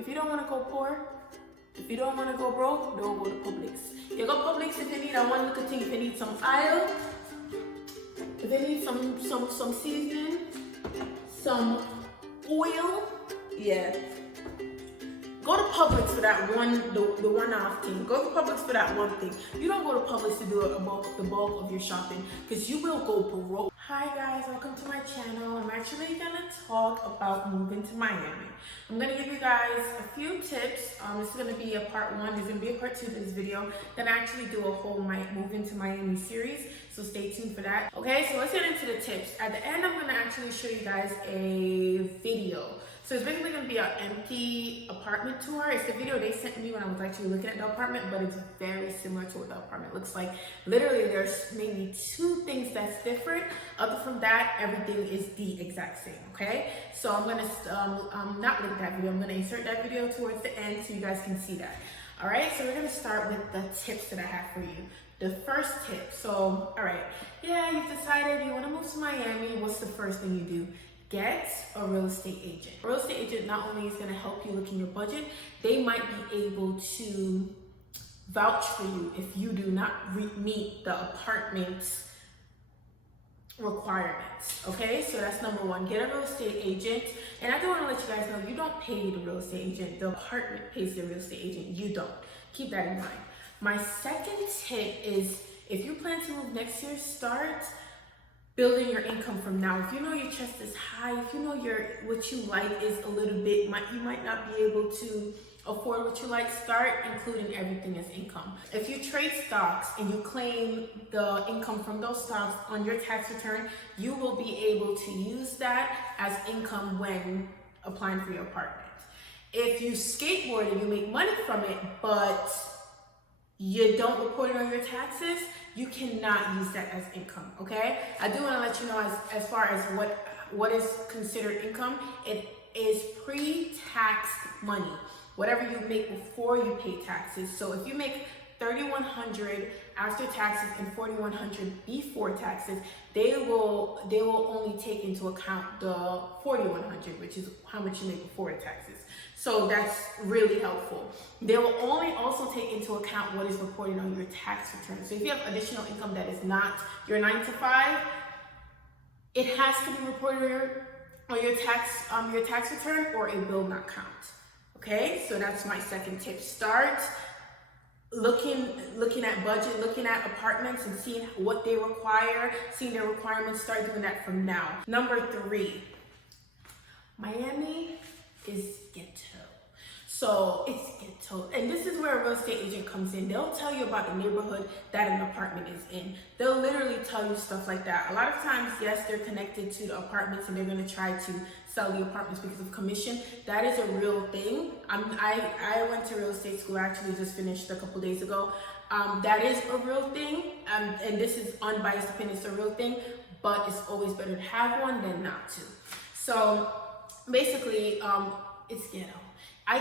if you don't want to go poor, if you don't want to go broke, don't go to Publix. You go Publix if you need a one little thing, if you need some oil, if you need some seasoning, some oil, yeah. Go to Publix for that the one-off thing. Go to Publix for that one thing. You don't go to Publix to do the bulk of your shopping because you will go broke. Hi guys, welcome to my channel. I'm actually gonna talk about moving to Miami. I'm gonna give you guys a few tips. This is gonna be a part one. There's gonna be a part two to this video. Then I actually do a whole moving to Miami series. So stay tuned for that. Okay, so let's get into the tips. At the end, I'm gonna actually show you guys a video. So it's basically going to be an empty apartment tour. It's the video they sent me when I was actually looking at the apartment, but it's very similar to what the apartment looks like. Literally, there's maybe two things that's different. Other from that, everything is the exact same, okay? So I'm going to not link that video. I'm going to insert that video towards the end so you guys can see that. All right, so we're going to start with the tips that I have for you. The first tip, so, all right, yeah, you've decided you want to move to Miami. What's the first thing you do? Get a real estate agent. A real estate agent not only is going to help you look in your budget, they might be able to vouch for you if you do not meet the apartment's requirements. Okay, so that's number one. Get a real estate agent. And I do want to let you guys know, you don't pay the real estate agent. The apartment pays the real estate agent. You don't. Keep that in mind. My second tip is, if you plan to move next year, start building your income from now. If you know your chest is high, if you know what you like is a little bit, you might not be able to afford what you like, start including everything as income. If you trade stocks and you claim the income from those stocks on your tax return, you will be able to use that as income when applying for your apartment. If you skateboard and you make money from it, but you don't report it on your taxes, you cannot use that as income, okay? I do want to let you know as far as what is considered income, it is pre-tax money. Whatever you make before you pay taxes. So if you make $3,100 after taxes and $4,100 before taxes, they will only take into account the $4,100, which is how much you make before taxes. So that's really helpful. They will only also take into account what is reported on your tax return. So if you have additional income that is not your 9 to 5, it has to be reported on your tax return, or it will not count. Okay, so that's my second tip. Start looking at budget, looking at apartments and seeing what they require, seeing their requirements. Start doing that from now. Number 3, Miami is ghetto. So it's ghetto. And this is where a real estate agent comes in. They'll tell you about the neighborhood that an apartment is in. They'll literally tell you stuff like that. A lot of times, yes, they're connected to the apartments and they're going to try to sell the apartments because of commission. That is a real thing. I went to real estate school. I actually just finished a couple days ago. That is a real thing. And this is unbiased opinion. It's a real thing, but it's always better to have one than not to. So basically, it's ghetto. I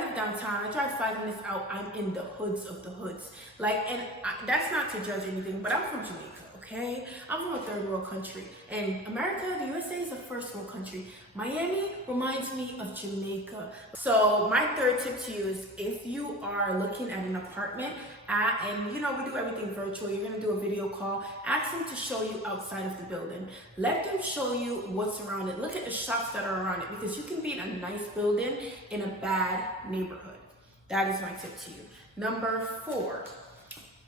live downtown. I drive 5 minutes out. I'm in the hoods of the hoods. That's not to judge anything, but I'm from Jamaica, okay? I'm from a third world country. And America, the USA, is a first world country. Miami reminds me of Jamaica. So my third tip to you is, if you are looking at an apartment, and we do everything virtual, you're gonna do a video call, ask them to show you outside of the building. Let them show you what's around it. Look at the shops that are around it, because you can be in a nice building in a bad neighborhood. That is my tip to you. Number 4.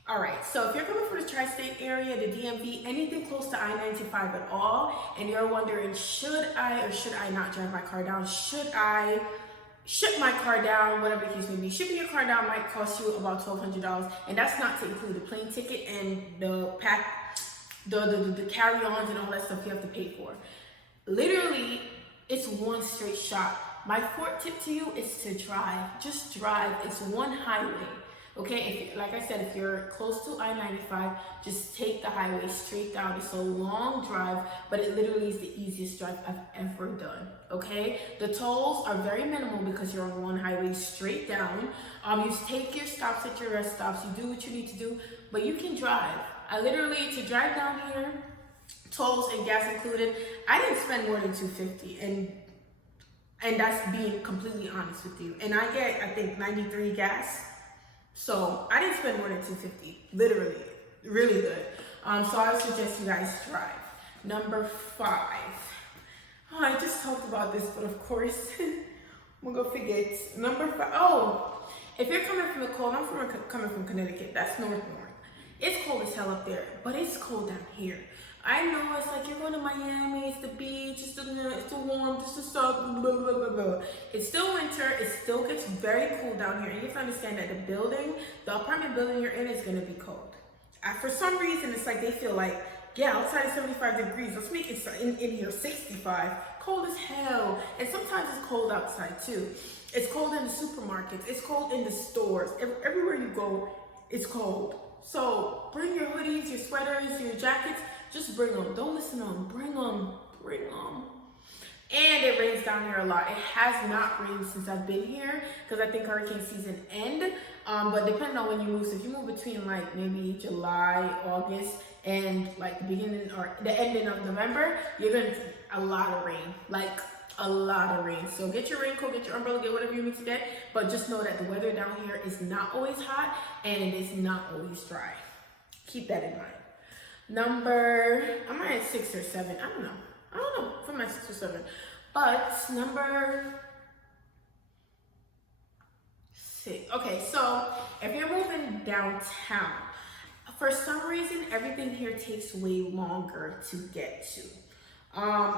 All right, so if you're coming from the tri-state area, the DMV, anything close to I-95 at all, and you're wondering, should I or should I not drive my car down? Should I ship my car down? Whatever the case may be. Shipping your car down might cost you about $1,200, and that's not to include the plane ticket and the carry-ons and all that stuff you have to pay for. Literally, it's one straight shot. My fourth tip to you is to drive. Just drive. It's one highway. Okay, like I said, if you're close to I-95, just take the highway straight down. It's a long drive, but it literally is the easiest drive I've ever done, okay? The tolls are very minimal because you're on one highway straight down. You take your stops at your rest stops, you do what you need to do, but you can drive. I literally, to drive down here, tolls and gas included, I didn't spend more than $250, and And that's being completely honest with you. And I get, I think, 93 gas. So I didn't spend more than 250, literally, really good. So I would suggest you guys drive. Number 5. Oh, I just talked about this, but of course, I'm gonna forget. Number 5. Oh, if you're coming from the cold, coming from Connecticut. That's north. It's cold as hell up there, but it's cold down here. I know it's like you're going to Miami, it's the beach, it's the warm, it's the stuff, blah, blah, blah, blah. It's still winter, it still gets very cool down here. And you have to understand that the apartment building you're in is gonna be cold. For some reason, it's like they feel like, yeah, outside is 75 degrees, let's make it in here 65. Cold as hell. And sometimes it's cold outside too. It's cold in the supermarkets, it's cold in the stores. Everywhere you go, it's cold. So bring your hoodies, your sweaters, your jackets, just bring them. Don't listen to them, bring them. And it rains down here a lot. It has not rained since I've been here because I think hurricane season end. But depending on when you move, so if you move between like maybe July, August, and like the beginning or the ending of November, you're gonna see a lot of rain, like a lot of rain. So get your raincoat, get your umbrella, get whatever you need to get. But just know that the weather down here is not always hot and it is not always dry. Keep that in mind. I'm at 6 or 7. I don't know if I'm at 6 or 7. But number 6. Okay, so if you're moving downtown, for some reason, everything here takes way longer to get to.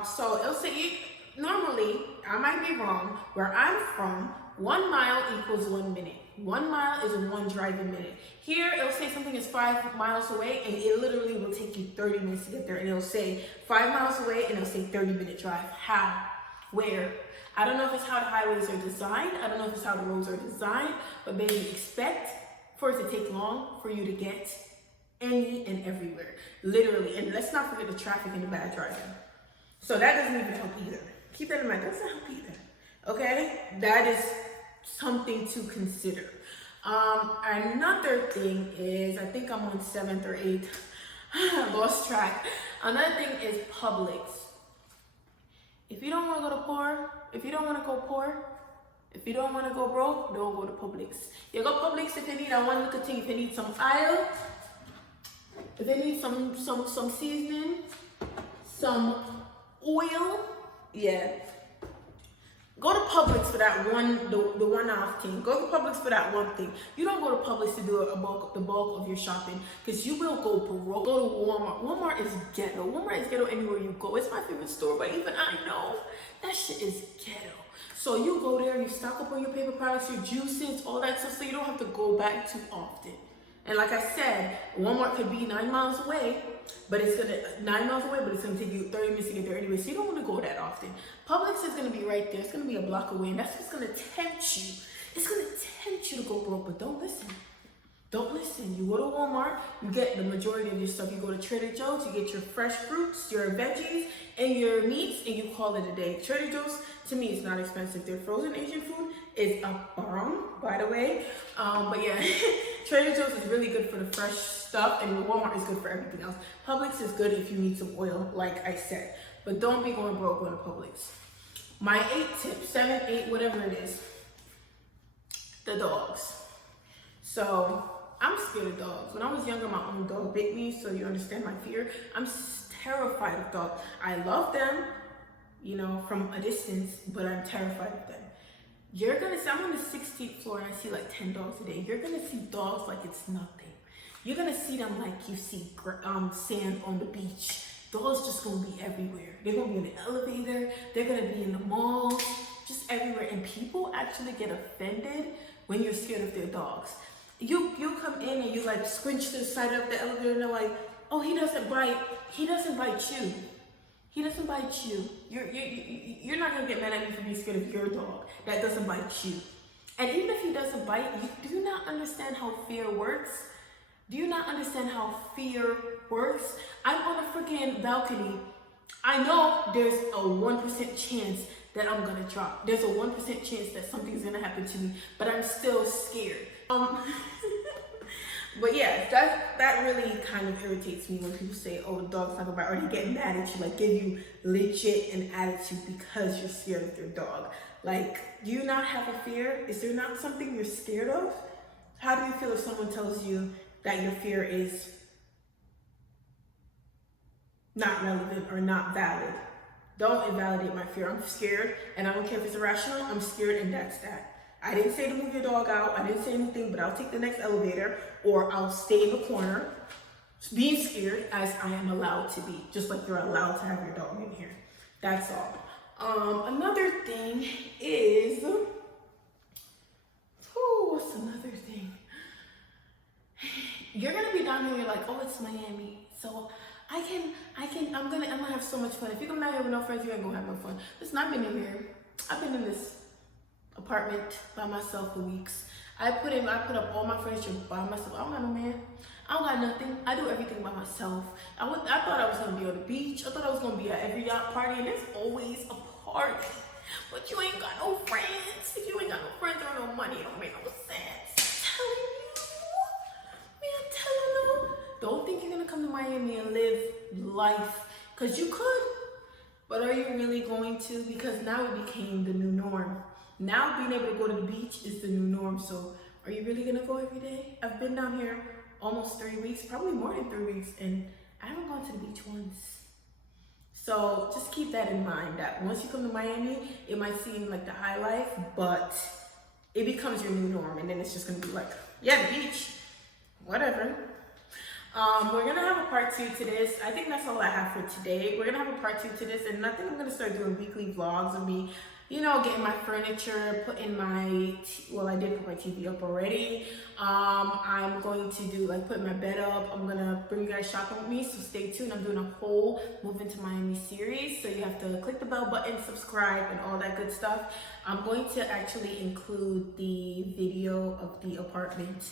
So it'll say, normally, I might be wrong, where I'm from, 1 mile equals 1 minute. 1 mile is 1 driving minute. Here, it'll say something is 5 miles away, and it literally will take you 30 minutes to get there. And it'll say 5 miles away, and it'll say 30-minute drive. How? Where? I don't know if it's how the highways are designed. I don't know if it's how the roads are designed, but baby, expect for it to take long for you to get any and everywhere. Literally. And let's not forget the traffic and the bad driving. So that doesn't even help either. Keep that in mind. That doesn't help either. Okay? That is something to consider. Another thing is, I think I'm on 7th or 8th. I lost track. Another thing is Publix. If you don't want to go to poor, if you don't want to go poor, if you don't want to go broke, don't go to Publix. You go Publix if you need one little thing. If you need some oil, if you need some seasoning, some oil, yeah. Go to Publix for that the one-off thing. Go to Publix for that one thing. You don't go to Publix to do the bulk of your shopping because you will go broke. Go to Walmart. Walmart is ghetto. Walmart is ghetto anywhere you go. It's my favorite store, but even I know that shit is ghetto. So you go there, you stock up on your paper products, your juices, all that stuff, so you don't have to go back too often. And like I said, Walmart could be 9 miles away, but it's gonna take you 30 minutes to get there anyway. So you don't want to go that often. Publix is gonna be right there. It's gonna be a block away, and that's what's gonna tempt you. It's gonna tempt you to go broke, but don't listen. Don't listen. You go to Walmart, you get the majority of your stuff. You go to Trader Joe's, you get your fresh fruits, your veggies, and your meats, and you call it a day. Trader Joe's, to me, is not expensive. Their frozen Asian food is a bomb, by the way. But yeah, Trader Joe's is really good for the fresh stuff, and Walmart is good for everything else. Publix is good if you need some oil, like I said. But don't be going broke going to Publix. My 8th tip, 7, 8, whatever it is, the dogs. So I'm scared of dogs. When I was younger, my own dog bit me, so you understand my fear. I'm terrified of dogs. I love them, you know, from a distance, but I'm terrified of them. You're gonna see, I'm on the 16th floor and I see like 10 dogs a day. You're gonna see dogs like it's nothing. You're gonna see them like you see sand on the beach. Dogs just gonna be everywhere. They're gonna be in the elevator. They're gonna be in the mall, just everywhere. And people actually get offended when you're scared of their dogs. You come in and you like squinch to the side of the elevator and they're like, oh, he doesn't bite you. He doesn't bite you. You're not gonna get mad at me for being scared of your dog that doesn't bite you. And even if he doesn't bite you, do you not understand how fear works? Do you not understand how fear works? I'm on a freaking balcony. I know there's a 1% chance that I'm gonna drop. There's a 1% chance that something's gonna happen to me, but I'm still scared. But yeah, that really kind of irritates me when people say, oh, the dog's not gonna bite, or they get mad at you, like give you legit an attitude because you're scared of their dog. Like, do you not have a fear? Is there not something you're scared of? How do you feel if someone tells you that your fear is not relevant or not valid? Don't invalidate my fear. I'm scared, and I don't care if it's irrational. I'm scared, and that's that. I didn't say to move your dog out. I didn't say anything, but I'll take the next elevator, or I'll stay in the corner being scared, as I am allowed to be, just like you're allowed to have your dog in here. That's all. Another thing is, what's another thing? You're gonna be down here, you're like, oh, it's Miami, so I'm gonna have so much fun. If you come down here with no friends, you ain't gonna have no fun. Listen, I've been in here. I've been in this apartment by myself for weeks. I put up all my furniture by myself. I don't got no man. I don't got nothing. I do everything by myself. I thought I was gonna be on the beach. I thought I was gonna be at every yacht party, and there's always a party. But you ain't got no friends. If you ain't got no friends or no money, it don't make no sense. I'm telling you. Don't think you're gonna come to Miami and live life, because you could, but are you really going to? Because now it became the new norm. Now being able to go to the beach is the new norm. So are you really gonna go every day? I've been down here almost 3 weeks, probably more than 3 weeks, and I haven't gone to the beach once. So just keep that in mind, that once you come to Miami, it might seem like the high life, but it becomes your new norm, and then it's just gonna be like, yeah, the beach, whatever. We're gonna have a part 2 to this. I think that's all I have for today. We're gonna have a part 2 to this, and I think I'm gonna start doing weekly vlogs of me, getting my furniture, putting my, I did put my TV up already. I'm going to do, put my bed up. I'm gonna bring you guys shopping with me, so stay tuned. I'm doing a whole Move into Miami series, so you have to click the bell button, subscribe, and all that good stuff. I'm going to actually include the video of the apartment.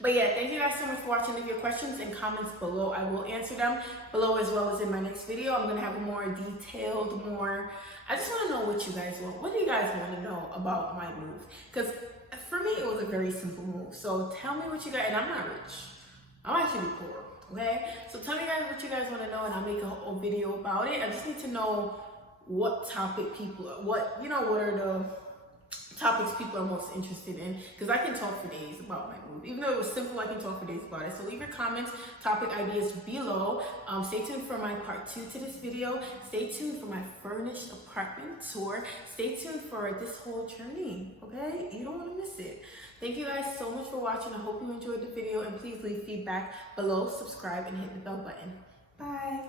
But yeah, thank you guys so much for watching. Leave your questions and comments below. I will answer them below, as well as in my next video. I'm gonna have a more detailed, I just wanna know what you guys want. What do you guys wanna know about my move? Because for me, it was a very simple move. So tell me what you guys, and I'm not rich. I'm actually poor, okay? So tell me guys what you guys wanna know, and I'll make a whole video about it. I just need to know what topic people, what are the topics people are most interested in, because I can talk for days about my move. Even though it was simple, I can talk for days about it. So leave your comments, topic ideas below. Stay tuned for my part 2 to this video. Stay tuned for my furnished apartment tour. Stay tuned for this whole journey, okay? You don't want to miss it. Thank you guys so much for watching. I hope you enjoyed the video, and please leave feedback below, subscribe, and hit the bell button. Bye.